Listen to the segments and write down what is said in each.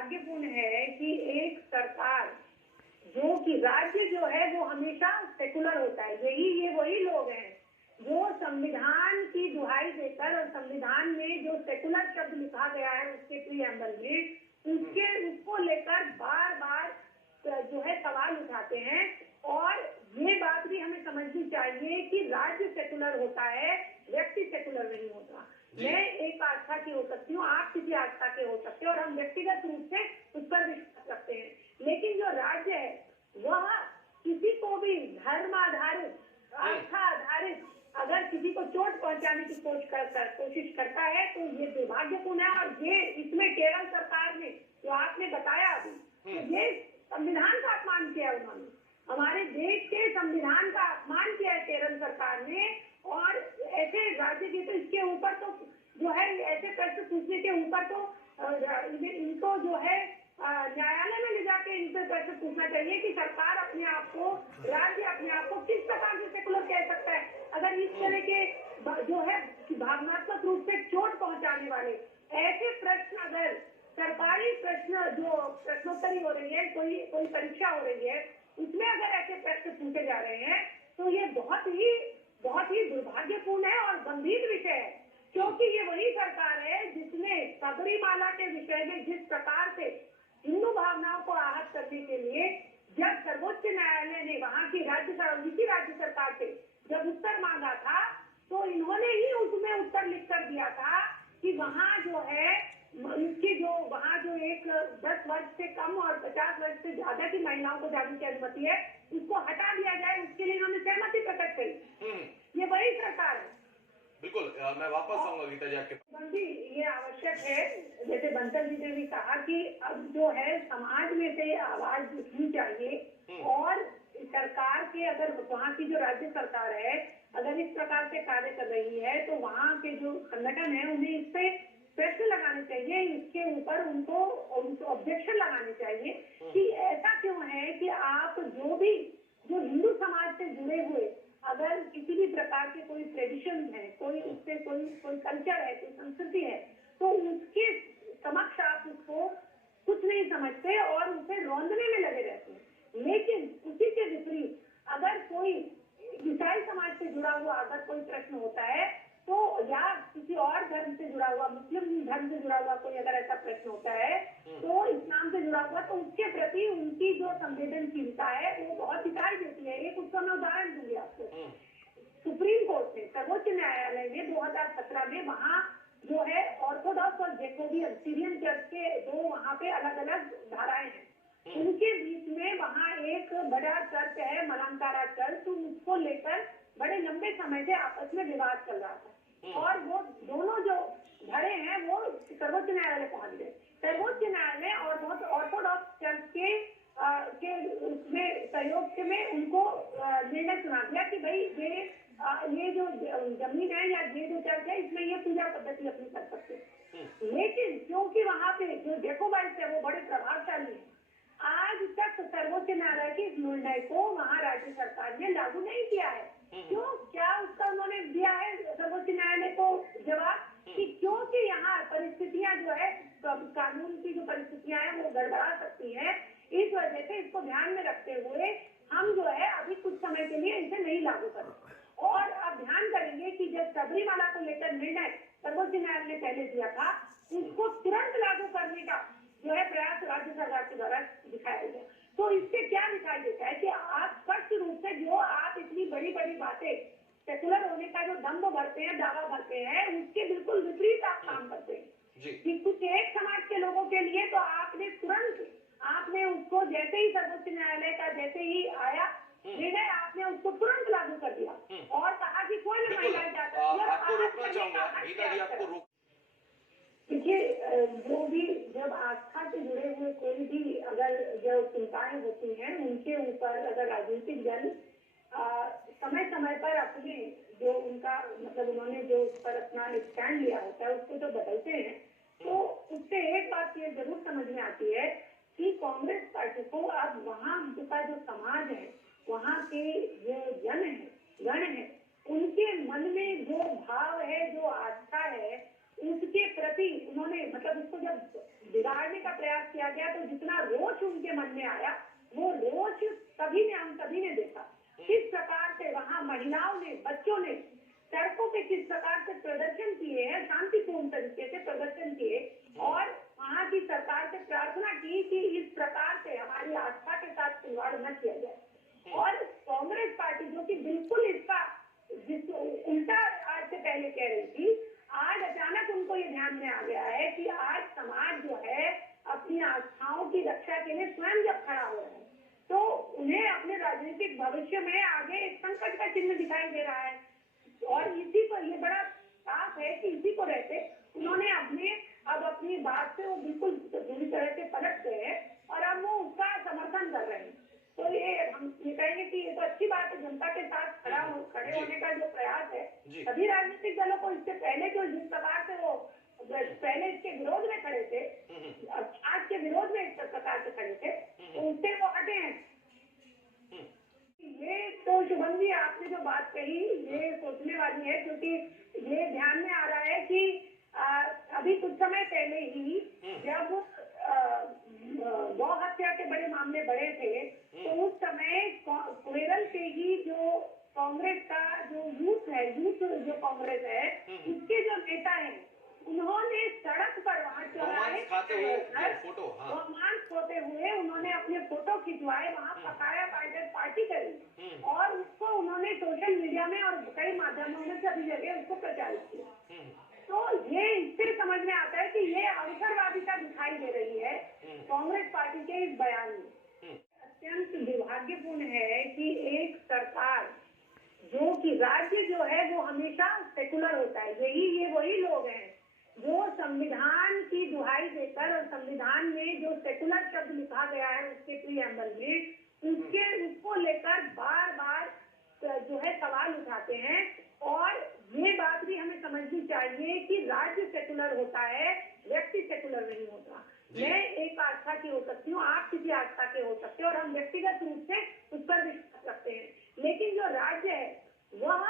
दुर्भाग्यपूर्ण है कि एक सरकार जो कि राज्य जो है वो हमेशा सेकुलर होता है। ये वही लोग हैं जो संविधान की दुहाई देकर और संविधान में जो सेकुलर शब्द लिखा गया है उसके प्रीएम्बल में उसको लेकर बार बार जो है सवाल उठाते हैं। और ये बात भी हमें समझनी चाहिए कि राज्य सेकुलर होता है, व्यक्ति सेकुलर नहीं होता। मैं एक आस्था की हो सकती हूँ, आप किसी आस्था के हो सकते हैं और हम व्यक्तिगत रूप से उस पर विश्वास रखते हैं, लेकिन जो राज्य है वह किसी को भी धर्म आधारित, आस्था आधारित अगर किसी को चोट पहुंचाने की कोशिश करता है तो ये दुर्भाग्यपूर्ण है। और ये इसमें केरल सरकार ने जो आपने बताया अभी, तो ये संविधान का अपमान किया उन्होंने, हमारे देश के संविधान का अपमान किया है केरल सरकार ने। और ऐसे राज्य की तो इसके ऊपर तो जो है ऐसे प्रश्न पूछने के ऊपर तो इनको जो है न्यायालय में ले जाके इनसे प्रश्न पूछना चाहिए कि सरकार अपने आप को, राज्य अपने आप को किस प्रकार से सेकुलर कह सकता है अगर इस तरह के जो है भावनात्मक रूप से चोट पहुंचाने वाले ऐसे प्रश्न, अगर सरकारी प्रश्न जो प्रश्नोत्तरी हो रही है, कोई परीक्षा हो रही है, उसमें अगर ऐसे प्रश्न पूछे जा रहे हैं तो ये बहुत ही दुर्भाग्यपूर्ण है और गंभीर विषय है। क्योंकि ये वही सरकार है जिसने सबरीमाला के विषय में जिस प्रकार से हिंदू भावनाओं को आहत करने के लिए जब सर्वोच्च न्यायालय ने वहाँ की राज्य सरकार से जब उत्तर मांगा था तो इन्होंने ही उसमें उत्तर लिख कर दिया था कि वहाँ जो है इसकी वहाँ जो एक 10 वर्ष से कम और 50 वर्ष से ज्यादा की महिलाओं को जाने की अनुमति है उसको हटा दिया जाए, उसके लिए इन्होंने सहमति प्रकट करी। ये वही सरकार है। बिल्कुल, मैं वापस आऊंगा गीता जी आपके। ये आवश्यक है, जैसे बंसल जी ने भी कहा कि अब जो है समाज में से आवाज उठनी चाहिए और सरकार के, अगर वहाँ की जो राज्य सरकार है अगर इस प्रकार से कार्य कर रही है तो वहाँ के जो संगठन है उन्हें इस पे प्रश्न लगाने चाहिए, इसके ऊपर उनको ऑब्जेक्शन लगाने चाहिए कि ऐसा क्यों है कि आप जो हिंदू समाज से जुड़े हुए अगर किसी भी प्रकार के कोई ट्रेडिशन है, कोई उससे कोई कल्चर है, कोई संस्कृति है, तो उसके समक्ष आप उसको कुछ नहीं समझते और उसे रौंदने में लगे रहते हैं। लेकिन उसी के विपरीत अगर कोई ईसाई समाज से जुड़ा हुआ अगर कोई प्रश्न होता है तो या किसी और धर्म से जुड़ा हुआ, मुस्लिम धर्म से जुड़ा हुआ कोई अगर ऐसा प्रश्न होता है तो इस्लाम से जुड़ा हुआ, तो उसके प्रति उनकी जो संवेदनशीलता है वो बहुत दिखाई देती है। एक उसका मैं उदाहरण दूंगी आपको। सुप्रीम कोर्ट ने, सर्वोच्च न्यायालय ने 2017 में वहाँ जो है ऑर्थोडॉक्स और जैकोबियन सीरियन चर्च के दो वहाँ पे अलग अलग धाराएं हैं, उनके बीच में वहाँ एक बड़ा चर्च है मलंकारा चर्च, तो उसको लेकर बड़े लंबे समय से आपस में विवाद चल रहा था और वो दोनों जो धड़े हैं वो सर्वोच्च न्यायालय पहुंच गए। सर्वोच्च न्यायालय और बहुत ऑर्थोडॉक्स चर्च के उसमें सहयोग में उनको निर्णय सुना दिया कि भाई ये जो जमीन है या ये जो चर्च है इसमें ये पूजा पद्धति अपनी कर सकते हैं। लेकिन क्योंकि वहाँ पे जो जैकोबाइट्स है वो बड़े प्रभावशाली है, आज तक सर्वोच्च न्यायालय के इस निर्णय को वहाँ राज्य सरकार ने लागू नहीं किया है। क्यों? क्या उसका उन्होंने दिया है सर्वोच्च न्यायालय को जवाब कि क्योंकि यहाँ परिस्थितियां जो है कानून की जो परिस्थितियां हैं वो गड़बड़ा सकती हैं, इस वजह से इसको ध्यान में रखते हुए हम जो है अभी कुछ समय के लिए इसे नहीं लागू करें। और अब ध्यान करेंगे कि जब सबरीमाला को लेकर निर्णय सर्वोच्च न्यायालय ने पहले दिया था उसको तुरंत लागू करने का जो है प्रयास राज्य सरकार के द्वारा दिखाया गया। तो इससे क्या दिखाई देता है कि आप स्पष्ट रूप से जो आप इतनी बड़ी बड़ी बातें सेकुलर होने का जो दम्भ भरते हैं, दावा भरते हैं, उसके बिल्कुल विपरीत आप काम करते हैं कि कुछ एक समाज के लोगों के लिए तो आपने उसको जैसे ही सर्वोच्च न्यायालय का जैसे ही आया निर्णय आपने उसको तुरंत लागू कर दिया और कहा कि कोई भी महिला जा सकती है। देखिए, जो भी जब आस्था से जुड़े हुए कोई भी अगर जो चिंताएं होती हैं उनके ऊपर अगर राजनीतिक दल समय समय पर अपने जो उनका मतलब उन्होंने जो उस पर अपना स्टैंड लिया होता है उसको जो बदलते हैं तो उससे एक बात ये जरूर समझ में आती है कि कांग्रेस पार्टी को अब वहाँ का जो समाज है, वहाँ के जो गण है, उनके मन में जो भाव है, जो आस्था है, उसके प्रति उन्होंने मतलब उसको जब बिगाड़ने का प्रयास किया किया गया तो जितना रोष उनके मन में आया वो रोष हम सभी ने देखा। किस प्रकार से वहाँ महिलाओं ने, बच्चों ने सड़कों पे किस प्रकार से प्रदर्शन किए हैं, शांतिपूर्ण तरीके से प्रदर्शन किए और वहाँ की सरकार से प्रार्थना की कि इस प्रकार से हमारी आस्था के साथ खिलवाड़ न किया जाए। और कांग्रेस पार्टी जो कि बिल्कुल इसका उल्टा आज से पहले कह रही थी, आज अचानक उनको ये ध्यान में आ गया है कि आज समाज जो है अपनी आस्थाओं की रक्षा के लिए स्वयं जब खड़ा हो रहा है तो उन्हें अपने राजनीतिक भविष्य में आगे एक संकट का चिन्ह दिखाई दे रहा है। और इसी को ये बड़ा साफ है कि इसी को रहते उन्होंने अब अपनी बात से वो बिल्कुल पूरी तरह से पलट गए हैं और अब वो उसका समर्थन कर रहे हैं। तो हम ये कहेंगे कि ये तो अच्छी बात है, जनता के साथ खड़े होने का जो प्रयास है सभी राजनीतिक दलों को। इससे पहले जो जिस प्रकार से वो पहले इसके विरोध में खड़े थे, आज के विरोध में इस प्रकार से खड़े थे, तो उससे वो हटे हैं। ये तो शुभम जी आपने जो बात कही ये सोचने वाली है, क्योंकि ये ध्यान में आ रहा है कि अभी कुछ समय पहले ही जब गौ हत्या के बड़े मामले बढ़े थे तो उस समय केरल के ही जो कांग्रेस का जो यूथ जो कांग्रेस है उसके जो नेता हैं उन्होंने सड़क पर वहाँ चौराहे रोमांस होते हुए उन्होंने अपने फोटो खिंचवाए, वहाँ पकाया पार्टी करी और उसको उन्होंने सोशल मीडिया में और कई माध्यमों में सभी जगह उसको प्रचारित किया। तो ये इससे समझ में आता है कि ये अवसरवादिता दिखाई दे रही है कांग्रेस पार्टी के इस बयान में। अत्यंत दुर्भाग्यपूर्ण है कि एक सरकार जो कि राज्य जो है वो हमेशा सेकुलर होता है, ये वही लोग हैं जो संविधान की दुहाई देकर और संविधान में जो सेकुलर शब्द लिखा गया है उसके प्रीएम्बल में उसको लेकर बार बार जो है सवाल उठाते हैं। और ये बात भी हमें समझनी चाहिए कि राज्य सेकुलर होता है, व्यक्ति सेकुलर नहीं होता। मैं एक आस्था की हो सकती हूँ, आप किसी आस्था के हो सकते हैं और हम व्यक्तिगत रूप से उस पर विश्वास रखते हैं, लेकिन जो राज्य है वह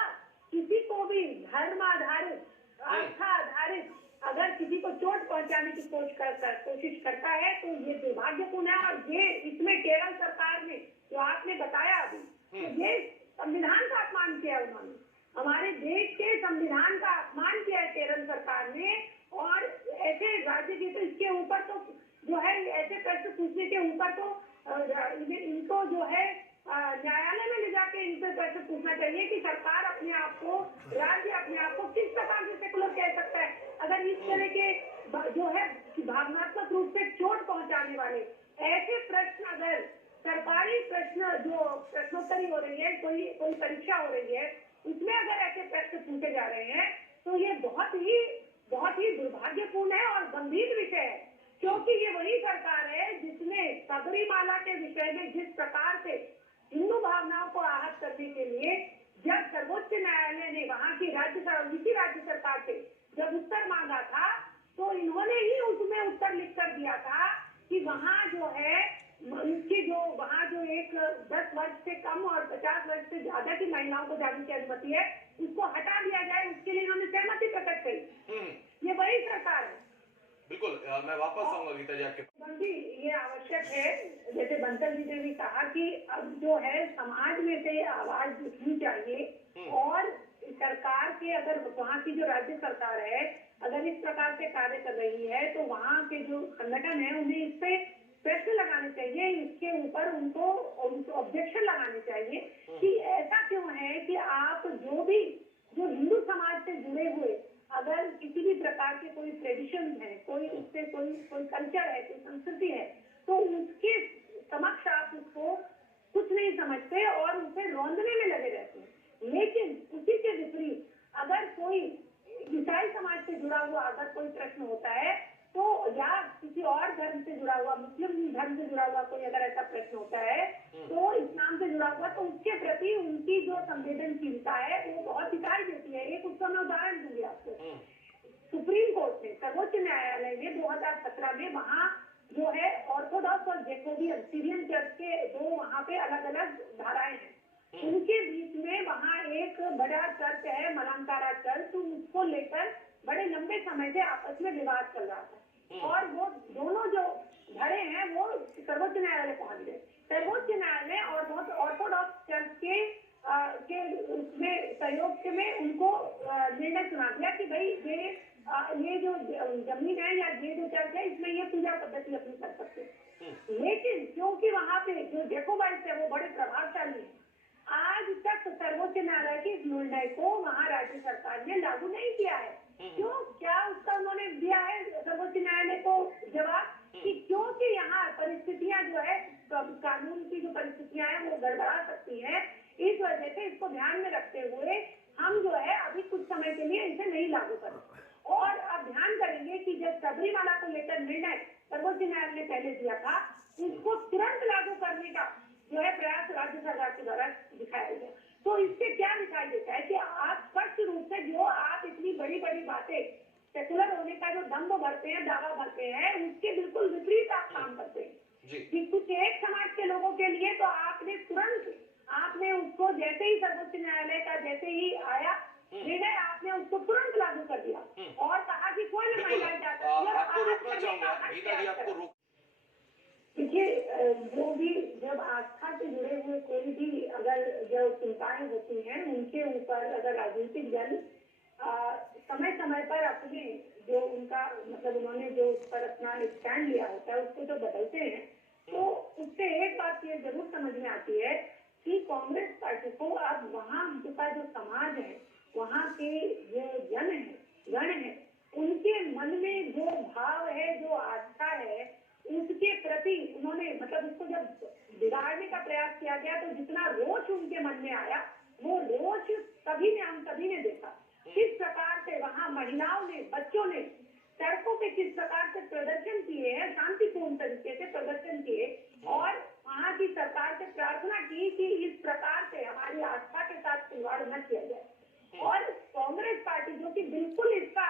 किसी को भी धर्म आधारित, आस्था आधारित अगर किसी को चोट पहुंचाने की कोशिश करता है तो ये दुर्भाग्यपूर्ण है। और ये इसमें केरल सरकार ने जो आपने बताया अभी, तो ये संविधान का अपमान किया उन्होंने, हमारे देश के संविधान का अपमान किया है केरल सरकार ने। और ऐसे राज्य की तो इसके ऊपर तो जो है ऐसे प्रश्न पूछने के ऊपर तो इनको जो है न्यायालय में ले जाके इनसे प्रश्न पूछना चाहिए कि सरकार अपने आप को, राज्य अपने आप को किस प्रकार से सेकुलर कह सकता है अगर इस तरह के जो है भावनात्मक रूप से चोट पहुंचाने वाले ऐसे प्रश्न, अगर सरकारी प्रश्न जो प्रश्नोत्तरी हो रही है, कोई परीक्षा हो रही है, उसमें अगर ऐसे प्रश्न पूछे जा रहे हैं तो ये बहुत ही दुर्भाग्यपूर्ण है और गंभीर विषय है। क्योंकि ये वही सरकार है जिसने सबरीमाला के विषय में जिस प्रकार से हिंदू भावनाओं को आहत करने के लिए जब सर्वोच्च न्यायालय ने वहाँ की राज्य सरकार से जब उत्तर मांगा था तो इन्होंने ही उसमें उत्तर लिख कर दिया था कि वहाँ जो है उनकी जो वहाँ जो एक 10 वर्ष से कम और 50 वर्ष से ज्यादा की महिलाओं को जाने की अनुमति है उसको हटा दिया जाए, उसके लिए इन्होंने सहमति प्रकट करी। ये वही सरकार है। बिल्कुल, मैं वापस आऊंगा गीता जी आपके पास। ये आवश्यक है, जैसे बंसल जी ने भी कहा कि अब जो है समाज में से आवाज उठनी चाहिए और सरकार के, अगर वहाँ की जो राज्य सरकार है अगर इस प्रकार से कार्य कर रही है तो वहाँ के जो संगठन है उन्हें इस पे प्रश्न लगाने चाहिए, इसके ऊपर उनको ऑब्जेक्शन लगाने चाहिए कि ऐसा क्यों है कि आप जो हिंदू समाज से जुड़े हुए अगर किसी भी प्रकार के कोई ट्रेडिशन है, कोई उससे कोई कल्चर है, कोई संस्कृति है, तो उसके समक्ष आप उसको कुछ नहीं समझते और उसे रौंदने में लगे रहते हैं। लेकिन उसी के विपरीत अगर कोई ईसाई समाज से जुड़ा हुआ अगर कोई प्रश्न होता है तो या किसी और धर्म से जुड़ा हुआ, मुस्लिम धर्म से जुड़ा हुआ कोई अगर ऐसा प्रश्न होता है तो इस्लाम से जुड़ा हुआ, तो उसके प्रति उनकी जो संवेदनशीलता है वो बहुत दिखाई देती है। एक उसका मैं उदाहरण दूंगी आपको। सुप्रीम कोर्ट ने, सर्वोच्च न्यायालय ने 2017 में वहाँ जो है ऑर्थोडॉक्स और जैकोबियन सीरियन चर्च के दो वहाँ पे अलग अलग धाराएं हैं, उनके बीच में वहाँ एक बड़ा चर्च है मलांकारा चर्च, उसको लेकर बड़े लंबे समय से आपस में विवाद चल रहा था और वो दोनों जो धड़े सर्वोच्च न्यायालय पहुंच गए। सर्वोच्च न्यायालय और बहुत ऑर्थोडॉक्स चर्च के उसमें सहयोग में उनको निर्णय सुना दिया कि भाई ये जो जमीन है या ये जो चर्च है इसमें ये पूजा पद्धति अपनी कर सकते हैं। लेकिन क्योंकि वहां पे जो जेकोबाइट्स है वो बड़े प्रभावशाली हैं, आज तक सर्वोच्च न्यायालय के इस निर्णय को वहां राज्य सरकार ने लागू नहीं किया है। क्यों? क्या उसका उन्होंने दिया है सर्वोच्च न्यायालय को जवाब कि क्योंकि यहाँ परिस्थितियां जो है कानून की जो परिस्थितियां हैं वो गड़बड़ा सकती है, इस वजह से इसको ध्यान में रखते हुए हम जो है अभी कुछ समय के लिए इसे नहीं लागू करें। और अब ध्यान करेंगे कि जब सबरीमाला को लेकर निर्णय सर्वोच्च न्यायालय ने पहले दिया था, उसको तुरंत लागू करने का जो है प्रयास राज्य सरकार के द्वारा दिखाया गया। तो इससे क्या दिखाई देता है कि आप स्पष्ट रूप से जो आप इतनी बड़ी बड़ी बातें सेकुलर होने का जो दम्भ भरते हैं, दावा भरते हैं, उसके बिल्कुल विपरीत आप काम करते हैं कि कुछ एक समाज के लोगों के लिए तो आपने उसको जैसे ही सर्वोच्च न्यायालय का जैसे ही आया निर्णय आपने उसको तुरंत लागू कर दिया और कहा कि कोई भी महिलाएं जा सकती है। आपको रोकना चाहूंगा गीता जी, आपको रोक देखिए, जो भी जब आस्था से जुड़े हुए कोई भी अगर जो चिंताएं होती हैं उनके ऊपर अगर राजनीतिक दल समय समय पर अपने जो उनका मतलब उन्होंने जो उस पर अपना स्टैंड लिया होता है उसको जो बदलते हैं, तो उससे एक बात ये जरूर समझ में आती है कि कांग्रेस पार्टी को अब वहाँ का जो समाज है, वहाँ के जो गण है, उनके मन में जो भाव है, जो आस्था है, उसके प्रति उन्होंने मतलब उसको जब बिगाड़ने का प्रयास किया गया तो जितना रोष उनके मन में आया वो रोष हम सभी ने देखा। किस प्रकार से वहाँ महिलाओं ने, बच्चों ने सड़कों पे किस प्रकार से प्रदर्शन किए हैं, शांतिपूर्ण तरीके से प्रदर्शन किए और वहाँ की सरकार से प्रार्थना की कि इस प्रकार से हमारी आस्था के साथ खिलवाड़ न किया जाए। और कांग्रेस पार्टी जो कि बिल्कुल इसका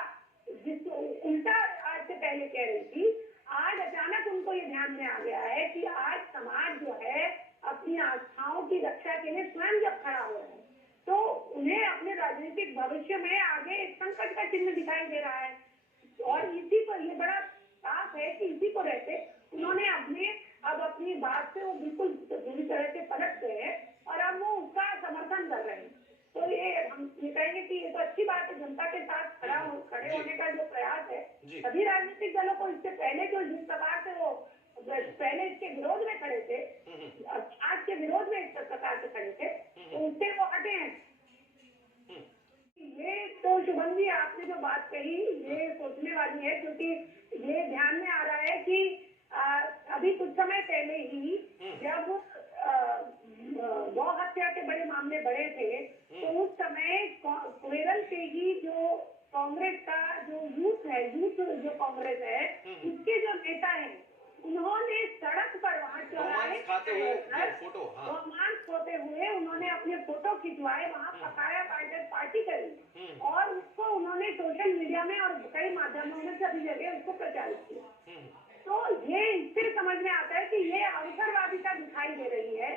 उल्टा आज से पहले कह रही थी, आज अचानक उनको ये ध्यान में आ गया है कि आज समाज जो है अपनी आस्थाओं की रक्षा के लिए स्वयं जब खड़ा हो रहा है तो उन्हें अपने राजनीतिक भविष्य में आगे एक संकट का चिन्ह दिखाई दे रहा है। और इसी पर ये बड़ा साफ है कि इसी को रहते उन्होंने अब अपनी बात से वो बिल्कुल पूरी तरह से पलट गए हैं और अब वो उसका समर्थन कर रहे हैं। तो हम ये कहेंगे कि ये तो अच्छी बात है, जनता के साथ खड़े होने का जो प्रयास है सभी राजनीतिक दलों को। इससे पहले जो जिस प्रकार से वो पहले इसके विरोध में खड़े थे, आज के विरोध में इस प्रकार से खड़े थे, तो उससे वो हटे हैं। ये तो शुभम जी आपने जो बात कही ये सोचने वाली है, क्योंकि ये ध्यान में आ रहा है कि अभी कुछ समय पहले ही जब गौ हत्या के बड़े मामले बढ़े थे तो उस समय केरल से ही जो कांग्रेस का जो यूथ जो कांग्रेस है उसके जो नेता हैं उन्होंने सड़क पर वहाँ चौराहे रोमांस होते हुए उन्होंने अपने फोटो खिंचवाए, वहाँ पकाया पार्टी करी और उसको उन्होंने सोशल मीडिया में और कई माध्यमों में सभी जगह उसको प्रचारित किया। तो ये इससे समझ में आता है कि ये अवसरवादिता दिखाई दे रही है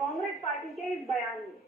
कांग्रेस पार्टी के इस बयान में।